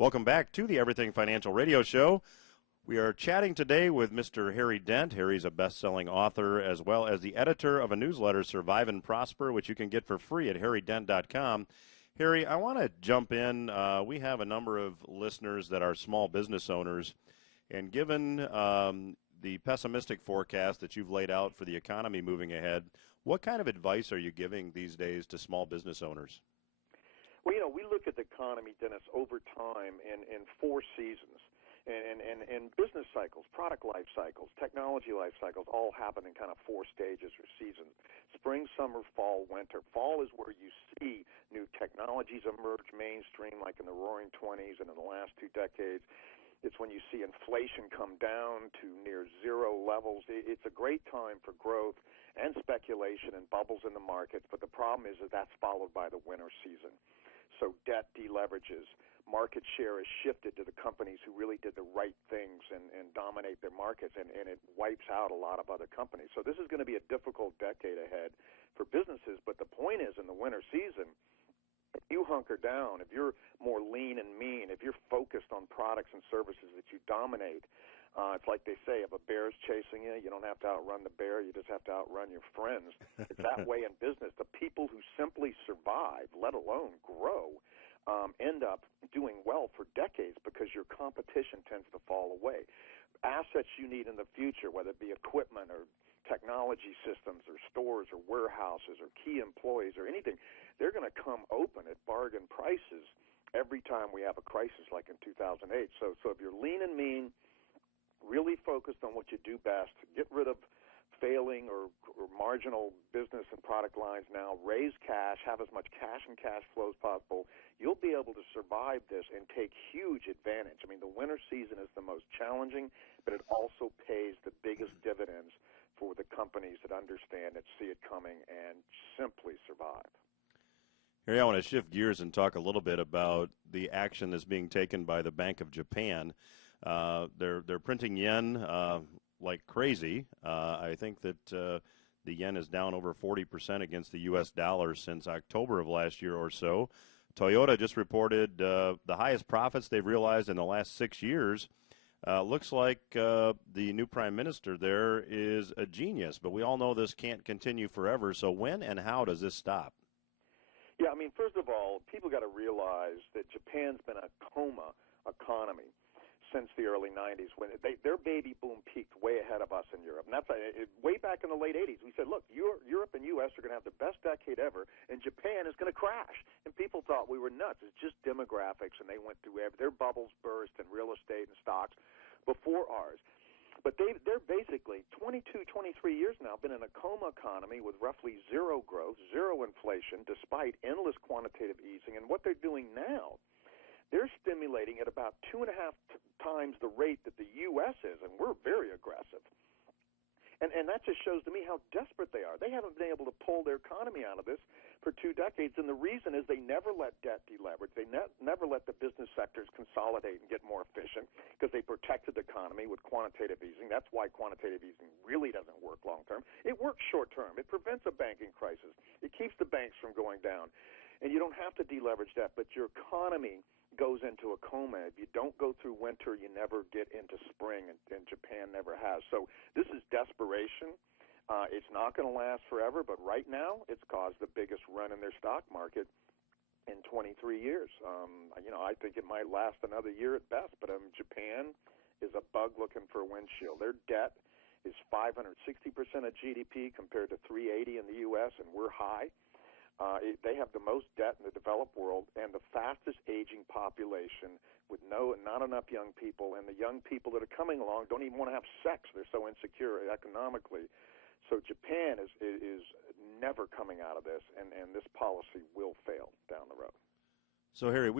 Welcome back to the Everything Financial Radio Show. We are chatting today with Mr. Harry Dent. Harry's a best-selling author as well as the editor of a newsletter, Survive and Prosper, which you can get for free at harrydent.com. Harry, I want to jump in. We have a number of listeners that are small business owners, and given the pessimistic forecast that you've laid out for the economy moving ahead, what kind of advice are you giving these days to small business owners? Well, we look at the economy, Dennis, over time in four seasons. And business cycles, product life cycles, technology life cycles all happen in kind of four stages or seasons. Spring, summer, fall, winter. Fall is where you see new technologies emerge mainstream, like in the roaring 20s and in the last 2 decades. It's when you see inflation come down to near zero levels. It's a great time for growth and speculation and bubbles in the markets, but the problem is that that's followed by the winter season. So debt deleverages. Market share is shifted to the companies who really did the right things and dominate their markets, and it wipes out a lot of other companies. So this is going to be a difficult decade ahead for businesses, but the point is in the winter season, if you hunker down, if you're more lean and mean, if you're focused on products and services that you dominate, it's like they say, if a bear's chasing you, you don't have to outrun the bear, you just have to outrun your friends. It's that way in business. The people who simply survive, let alone grow, end up doing well for decades because your competition tends to fall away. Assets you need in the future, whether it be equipment or technology systems or stores or warehouses or key employees or anything, they're going to come open at bargain prices every time we have a crisis like in 2008. So if you're lean and mean, really focused on what you do best, get rid of failing or marginal business and product lines now, raise cash, have as much cash and cash flow as possible, you'll be able to survive this and take huge advantage. I mean, the winter season is the most challenging, but it also pays the biggest dividends for the companies that understand it, see it coming, and simply survive. Harry, I want to shift gears and talk a little bit about the action that's being taken by the Bank of Japan. They're printing yen like crazy. I think that the yen is down over 40% against the U.S. dollar since October of last year or so. Toyota just reported the highest profits they've realized in the last 6 years. Looks like the new prime minister there is a genius, but we all know this can't continue forever. So when and how does this stop? Yeah, I mean, first of all, people got to realize that Japan's been a coma economy since the early 90s when their baby boom peaked way ahead of us in Europe. And that's way back in the late 80s. We said, look, Europe and U.S. are going to have the best decade ever, and Japan is going to crash. And people thought we were nuts. It's just demographics, and they went through their bubbles burst in real estate and stocks before ours. But they're basically 22, 23 years now been in a coma economy with roughly zero growth, zero inflation, despite endless quantitative easing. And what they're doing now, they're stimulating at about 2.5 times the rate that the U.S. is, and we're very aggressive. And that just shows to me how desperate they are. They haven't been able to pull their economy out of this for 2 decades, and the reason is they never let debt deleverage. They never let the business sectors consolidate and get more efficient because they protected the economy with quantitative easing. That's why quantitative easing really doesn't work long term. It works short term. It prevents a banking crisis. It keeps the banks from going down. And you don't have to deleverage debt, but your economy goes into a coma. If you don't go through winter, you never get into spring, and Japan never has. So this is desperation. It's not going to last forever, but right now it's caused the biggest run in their stock market in 23 years. I think it might last another year at best, but Japan is a bug looking for a windshield. Their debt is 560% of GDP compared to 380 in the U.S., and we're high. They have the most debt in the developed world and the fastest aging population with not enough young people, and the young people that are coming along don't even want to have sex. They're so insecure economically. So Japan is never coming out of this, and this policy will fail down the road. So, Harry,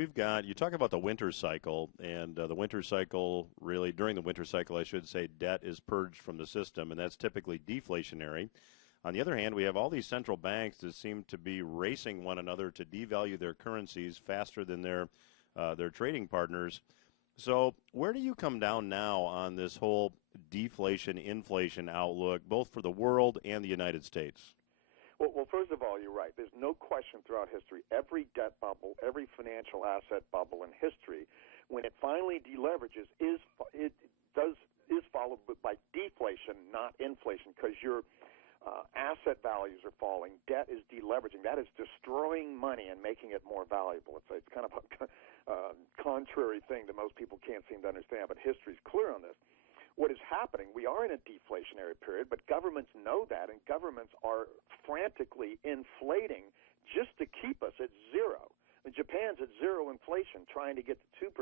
you talk about the winter cycle, and the winter cycle, really, during the winter cycle, I should say, debt is purged from the system, and that's typically deflationary. On the other hand, we have all these central banks that seem to be racing one another to devalue their currencies faster than their trading partners. So where do you come down now on this whole deflation-inflation outlook, both for the world and the United States? Well, first of all, you're right. There's no question throughout history, every debt bubble, every financial asset bubble in history when it finally deleverages, is followed by deflation, not inflation, because your asset values are falling. Debt is deleveraging. That is destroying money and making it more valuable. It's kind of a contrary thing that most people can't seem to understand, but history's clear on this. What is happening, we are in a deflationary period, but governments know that, and governments are frantically inflating just to keep us at zero. And Japan's at zero inflation, trying to get to 2%.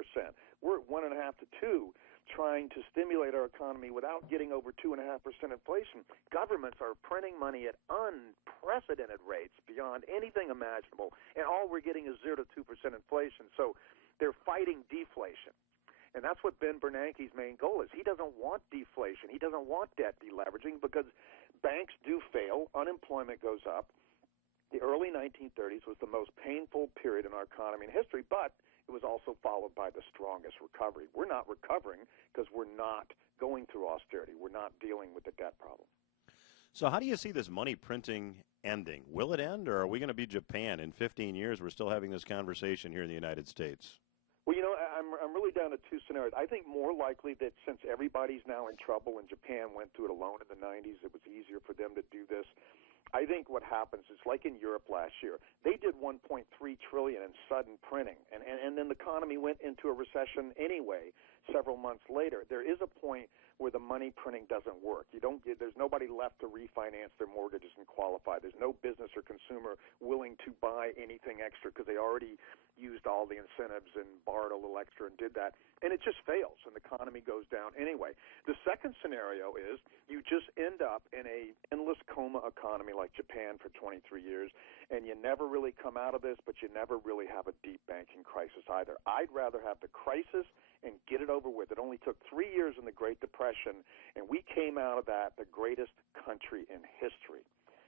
We're at 1.5 to 2, trying to stimulate our economy without getting over 2.5% inflation. Governments are printing money at unprecedented rates beyond anything imaginable, and all we're getting is 0 to 2% inflation. So they're fighting deflation. And that's what Ben Bernanke's main goal is. He doesn't want deflation. He doesn't want debt deleveraging because banks do fail, unemployment goes up. The early 1930s was the most painful period in our economy in history, but it was also followed by the strongest recovery. We're not recovering because we're not going through austerity. We're not dealing with the debt problem. So how do you see this money printing ending? Will it end, or are we going to be Japan? In 15 years, we're still having this conversation here in the United States. Well, I'm really down to two scenarios. I think more likely that since everybody's now in trouble and Japan went through it alone in the 90s, it was easier for them to do this. I think what happens is like in Europe last year, they did $1.3 trillion in sudden printing, and then the economy went into a recession anyway several months later. There is a point where the money printing doesn't work. There's nobody left to refinance their mortgages and qualify. There's no business or consumer willing to buy anything extra because they already used all the incentives and borrowed a little extra and did that. And it just fails, and the economy goes down anyway. The second scenario is you just end up in a endless coma economy like Japan for 23 years, and you never really come out of this, but you never really have a deep banking crisis either. I'd rather have the crisis and get it over with. It only took 3 years in the Great Depression, and we came out of that the greatest country in history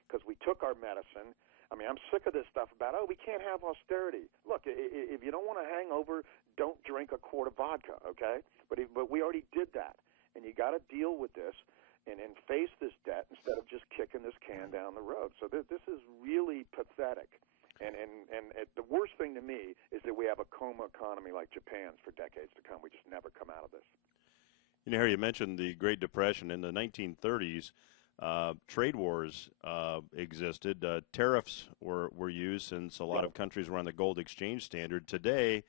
because we took our medicine. I mean, I'm sick of this stuff about, we can't have austerity. Look, if you don't want a hangover, don't drink a quart of vodka, okay? But we already did that, and you got to deal with this and face this debt instead of just kicking this can down the road. So this is really pathetic. And the worst thing to me is that we have a coma economy like Japan's for decades to come. We just never come out of this. You know, Harry, you mentioned the Great Depression. In the 1930s, trade wars existed. Tariffs were used since a lot of countries were on the gold exchange standard. Today,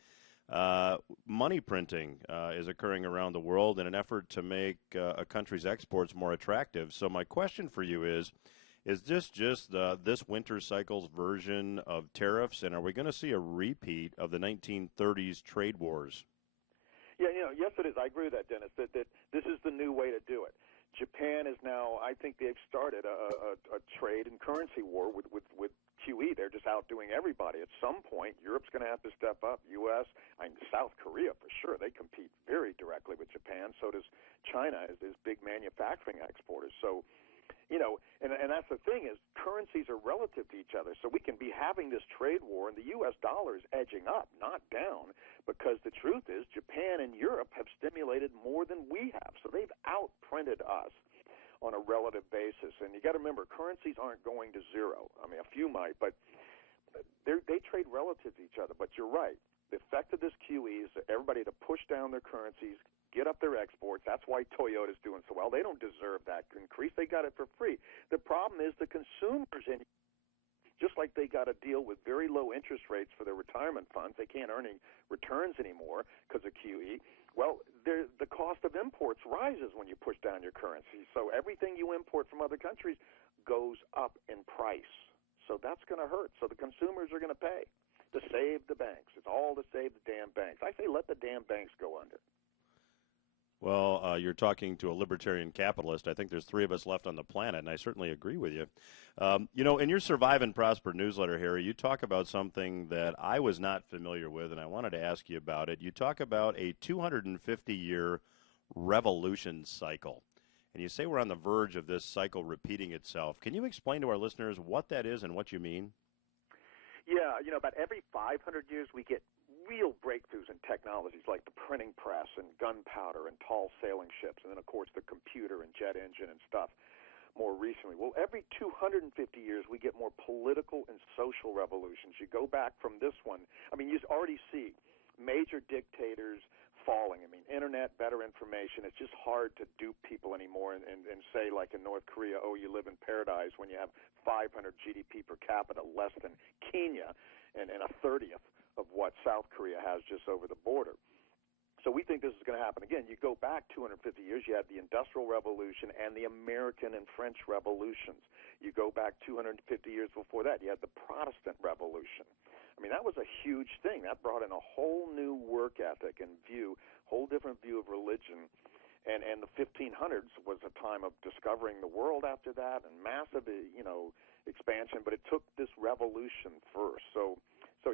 money printing is occurring around the world in an effort to make a country's exports more attractive. So my question for you is this just this winter cycle's version of tariffs, and are we going to see a repeat of the 1930s trade wars? Yeah, yes it is. I agree with that, Dennis, that this is the new way to do it. Japan is now, I think they've started a trade and currency war with QE. They're just outdoing everybody. At some point, Europe's going to have to step up. U.S., South Korea for sure. They compete very directly with Japan. So does China as big manufacturing exporters. So, and that's the thing is currencies are relative to each other. So we can be having this trade war, and the U.S. dollar is edging up, not down, because the truth is Japan and Europe have stimulated more than we have. So they've outprinted us on a relative basis. And you got to remember, currencies aren't going to zero. I mean, a few might, but they trade relative to each other. But you're right. The effect of this QE is everybody to push down their currencies, get up their exports. That's why Toyota's doing so well. They don't deserve that increase. They got it for free. The problem is the consumers, and just like they got to deal with very low interest rates for their retirement funds, they can't earn any returns anymore because of QE. Well, the cost of imports rises when you push down your currency. So everything you import from other countries goes up in price. So that's going to hurt. So the consumers are going to pay to save the banks. It's all to save the damn banks. I say let the damn banks go under. Well, you're talking to a libertarian capitalist. I think there's three of us left on the planet, and I certainly agree with you. In your Survive and Prosper newsletter, Harry, you talk about something that I was not familiar with, and I wanted to ask you about it. You talk about a 250-year revolution cycle, and you say we're on the verge of this cycle repeating itself. Can you explain to our listeners what that is and what you mean? Yeah, about every 500 years we get real breakthroughs in technologies like the printing press and gunpowder and tall sailing ships, and then, of course, the computer and jet engine and stuff more recently. Well, every 250 years we get more political and social revolutions. You go back from this one. I mean, you already see major dictators falling. I mean, internet, better information. It's just hard to dupe people anymore and say, like in North Korea, oh, you live in paradise when you have 500 GDP per capita, less than Kenya, and a 30th of what South Korea has just over the border. So we think this is going to happen again. You go back 250 years, you had the Industrial Revolution and the American and French Revolutions. You go back 250 years before that, you had the Protestant Revolution. I mean, that was a huge thing. That brought in a whole new work ethic and view, whole different view of religion. And the 1500s was a time of discovering the world after that and massive, expansion. But it took this revolution first. So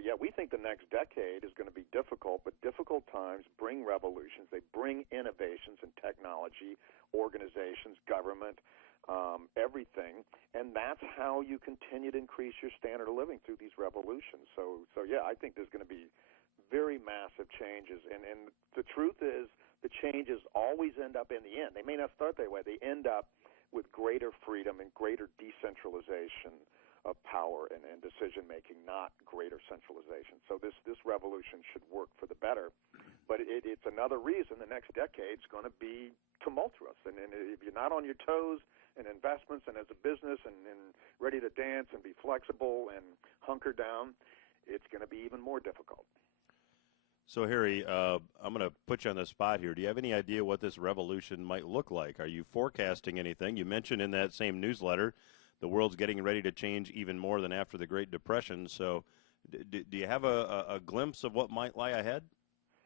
yeah, we think the next decade is going to be difficult, but difficult times bring revolutions. They bring innovations in technology, organizations, government, everything, and that's how you continue to increase your standard of living through these revolutions. So yeah, I think there's going to be very massive changes, and the truth is the changes always end up in the end. They may not start that way. They end up with greater freedom and greater decentralization of power and decision-making, not greater centralization. So this revolution should work for the better, but it's another reason the next decade's going to be tumultuous. And if you're not on your toes in investments and as a business and ready to dance and be flexible and hunker down, it's going to be even more difficult. So, Harry, I'm going to put you on the spot here. Do you have any idea what this revolution might look like? Are you forecasting anything? You mentioned in that same newsletter the world's getting ready to change even more than after the Great Depression. So do you have a glimpse of what might lie ahead?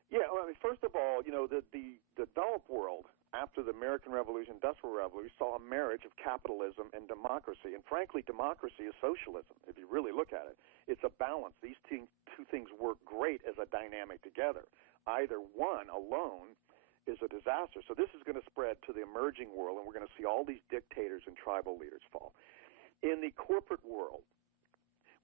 Yeah, well, I mean, first of all, the developed world, after the American Revolution, Industrial Revolution, saw a marriage of capitalism and democracy. And frankly, democracy is socialism, if you really look at it. It's a balance. These two things work great as a dynamic together. Either one alone is a disaster. So this is going to spread to the emerging world, and we're going to see all these dictators and tribal leaders fall. In the corporate world,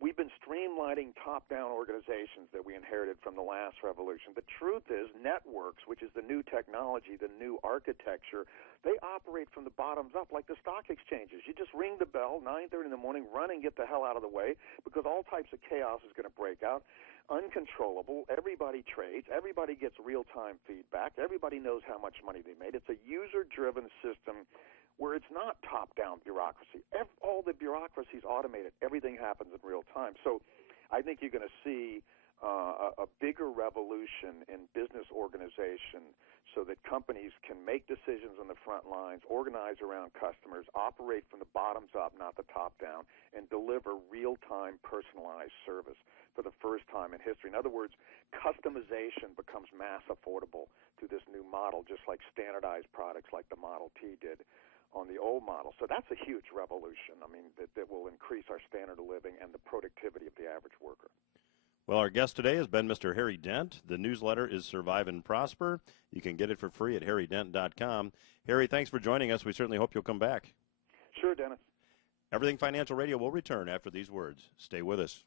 we've been streamlining top-down organizations that we inherited from the last revolution. The truth is networks, which is the new technology, the new architecture, they operate from the bottoms up like the stock exchanges. You just ring the bell, 9:30 in the morning, run and get the hell out of the way because all types of chaos is going to break out. Uncontrollable, everybody trades, everybody gets real-time feedback, everybody knows how much money they made. It's a user-driven system where it's not top-down bureaucracy. All the bureaucracy is automated. Everything happens in real time. So I think you're going to see a bigger revolution in business organization so that companies can make decisions on the front lines, organize around customers, operate from the bottoms up, not the top down, and deliver real-time personalized service for the first time in history. In other words, customization becomes mass affordable through this new model, just like standardized products like the Model T did on the old model. So that's a huge revolution. I mean, that will increase our standard of living and the productivity of the average worker. Well, our guest today has been Mr. Harry Dent. The newsletter is Survive and Prosper. You can get it for free at harrydent.com. Harry, thanks for joining us. We certainly hope you'll come back. Sure, Dennis. Everything Financial Radio will return after these words. Stay with us.